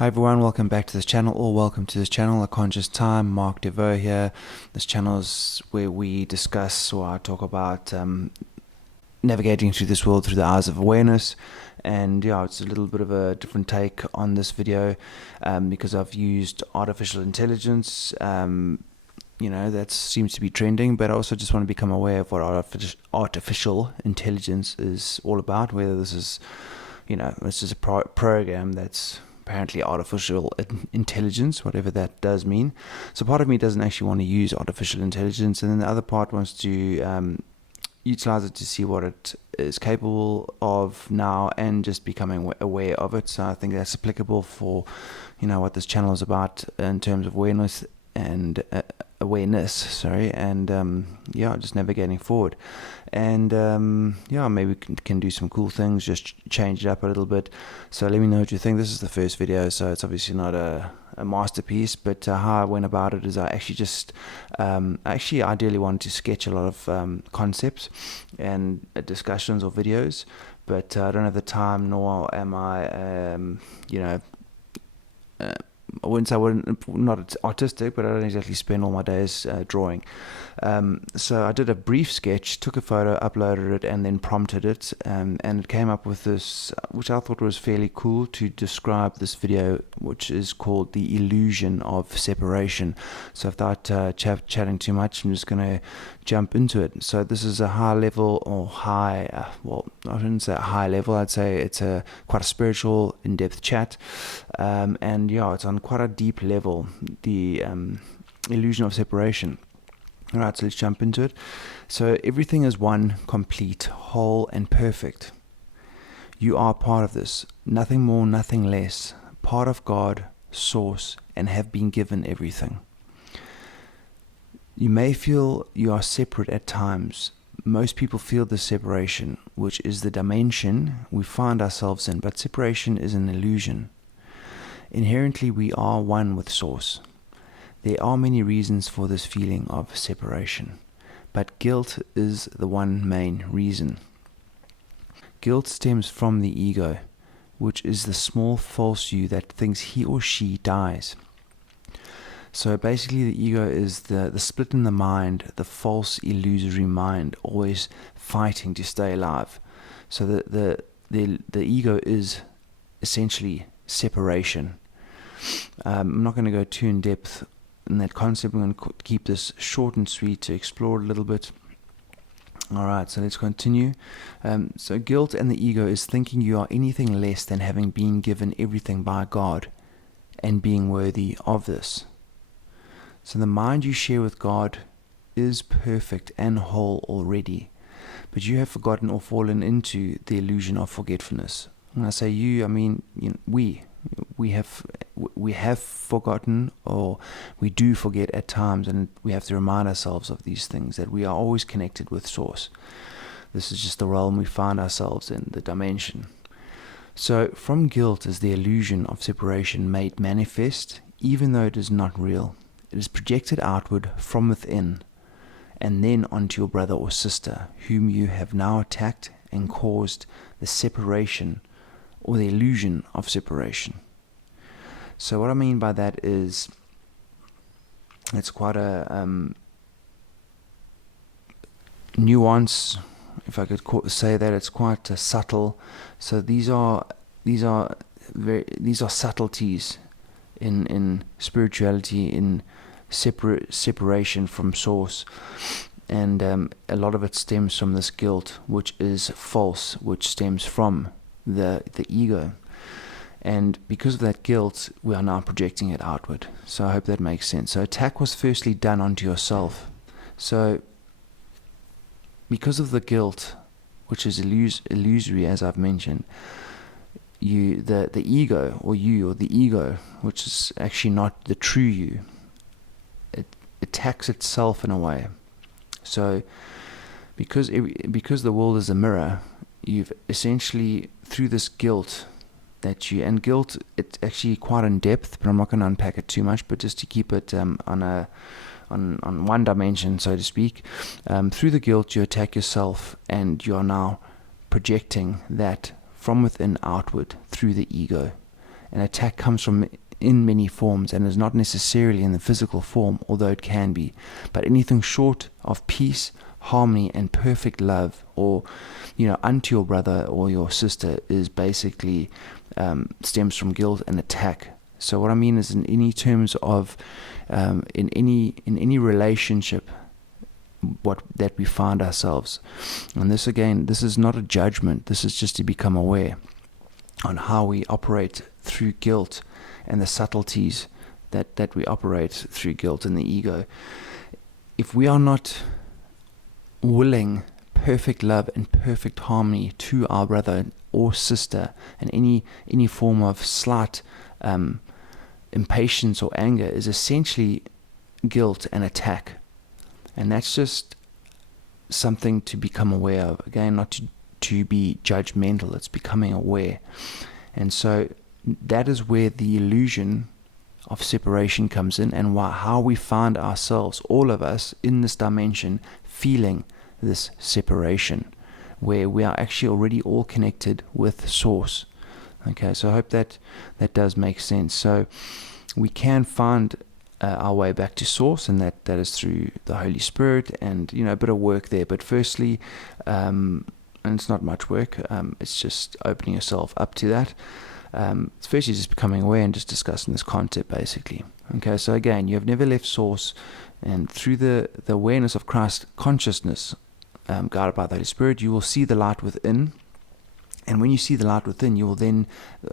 Hi everyone, welcome back to this channel, or welcome to this channel, A Conscious Time. Mark DeVoe here. This channel is where we discuss, or I talk about navigating through this world through the eyes of awareness. And yeah, it's a little bit of a different take on this video because I've used artificial intelligence. That seems to be trending, but I also just want to become aware of what artificial intelligence is all about, whether this is, this is a program that's apparently artificial intelligence, whatever that does mean. So part of me doesn't actually want to use artificial intelligence, and then the other part wants to utilize it to see what it is capable of now and just becoming aware of it. So I think that's applicable for what this channel is about in terms of awareness and just navigating forward. And maybe we can do some cool things, just change it up a little bit. So let me know what you think. This is the first video, so it's obviously not a masterpiece, but how I went about it is I actually just ideally wanted to sketch a lot of concepts and discussions or videos, but I don't have the time, nor am I I wouldn't say not artistic, but I don't exactly spend all my days drawing. So I did a brief sketch, took a photo, uploaded it, and then prompted it, and it came up with this, which I thought was fairly cool to describe this video, which is called The Illusion of Separation. So without chatting too much, I'm just going to jump into it. So this is a high level, or I shouldn't say a high level, I'd say it's quite a spiritual, in-depth chat, it's on quite a deep level, the illusion of separation. Alright, so let's jump into it. So everything is one, complete, whole, and perfect. You are part of this, nothing more, nothing less, part of God, source, and have been given everything. You may feel you are separate at times. Most people feel this separation, which is the dimension we find ourselves in, but separation is an illusion. Inherently, we are one with Source. There are many reasons for this feeling of separation, but guilt is the one main reason. Guilt stems from the ego, which is the small false you that thinks he or she dies. So basically the ego is the split in the mind, the false illusory mind, always fighting to stay alive. So the ego is essentially separation. I'm not going to go too in depth in that concept. I'm going to keep this short and sweet to explore it a little bit. Alright, so let's continue. So guilt and the ego is thinking you are anything less than having been given everything by God and being worthy of this. So the mind you share with God is perfect and whole already, but you have forgotten or fallen into the illusion of forgetfulness. When I say you, I mean we have forgotten, or we do forget at times, and we have to remind ourselves of these things, that we are always connected with Source. This is just the realm we find ourselves in, the dimension. So from guilt is the illusion of separation made manifest, even though it is not real. It is projected outward from within, and then onto your brother or sister, whom you have now attacked and caused the separation, or the illusion of separation. So what I mean by that is, it's quite a nuance, if I could say that. It's quite subtle. So these are subtleties in spirituality, in separation from Source, and a lot of it stems from this guilt, which is false, which stems from the ego. And because of that guilt, we are now projecting it outward. So I hope that makes sense. So attack was firstly done onto yourself. So because of the guilt, which is illusory, as I've mentioned, the ego, or the ego, which is actually not the true you, it attacks itself in a way. So because the world is a mirror, you've essentially, through this guilt and guilt, it's actually quite in depth, but I'm not going to unpack it too much, but just to keep it on one dimension, so to speak. Through the guilt, you attack yourself, and you are now projecting that from within outward through the ego. An attack comes from in many forms and is not necessarily in the physical form, although it can be. But anything short of peace, harmony, and perfect love, or unto your brother or your sister, is basically stems from guilt and attack. So what I mean is, in any terms of in any relationship that we find ourselves, and this is not a judgment. This is just to become aware on how we operate through guilt and the subtleties that we operate through guilt and the ego. If we are not willing perfect love and perfect harmony to our brother or sister, and any form of slight impatience or anger is essentially guilt and attack. And that's just something to become aware of. Again, not to be judgmental, it's becoming aware. And so that is where the illusion of separation comes in, and how we find ourselves, all of us, in this dimension, feeling this separation, where we are actually already all connected with Source. Okay, so I hope that does make sense. So we can find our way back to Source, and that is through the Holy Spirit, and a bit of work there. But firstly, and it's not much work, it's just opening yourself up to that. Firstly, just becoming aware and just discussing this concept, basically. Okay, so again, you have never left Source, and through the awareness of Christ consciousness, guided by the Holy Spirit, you will see the light within. And when you see the light within, you will then,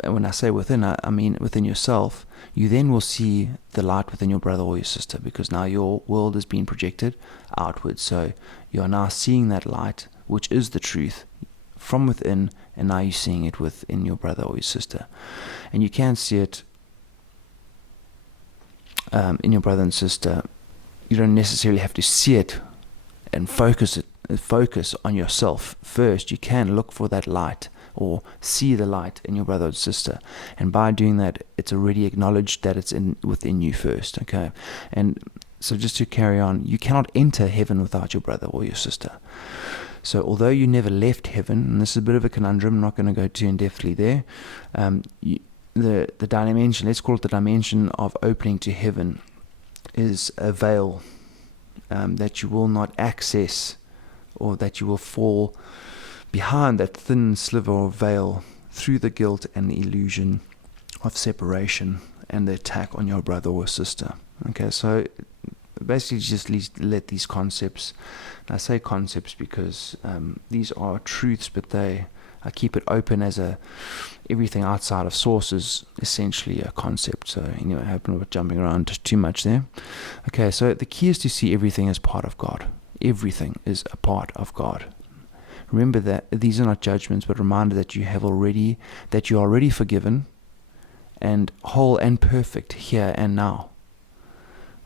when I say within, I mean within yourself, you then will see the light within your brother or your sister, because now your world is being projected outwards. So you are now seeing that light, which is the truth, from within, and now you're seeing it within your brother or your sister. And you can see it in your brother and sister. You don't necessarily have to see it and focus on yourself first. You can look for that light, or see the light in your brother or sister, and by doing that, it's already acknowledged that it's within you first. Okay, and so just to carry on, you cannot enter heaven without your brother or your sister. So although you never left heaven, and this is a bit of a conundrum, I'm not going to go too in-depthly there, the dimension, let's call it the dimension of opening to heaven, is a veil that you will not access, or that you will fall behind that thin sliver of veil through the guilt and the illusion of separation and the attack on your brother or sister. Okay, so basically just let these concepts, and I say concepts because these are truths, but I keep it open as everything outside of Source is essentially a concept. So anyway, I hope I'm not jumping around too much there. Okay, so the key is to see everything as part of God. Everything is a part of God. Remember that these are not judgments, but reminder that you are already forgiven and whole and perfect here and now.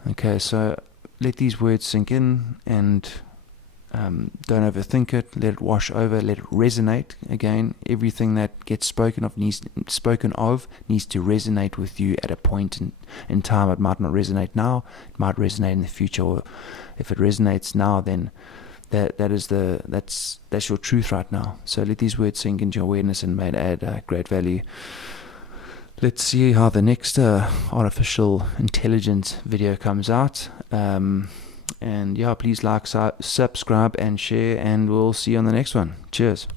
Okay, so let these words sink in, and don't overthink it. Let it wash over. Let it resonate. Again, everything that gets spoken of needs to resonate with you at a point in time. It might not resonate now. It might resonate in the future. Or if it resonates now, then that's your truth right now. So let these words sink into your awareness, and may it add great value. Let's see how the next artificial intelligence video comes out. And yeah, please like, subscribe, and share, and we'll see you on the next one. Cheers.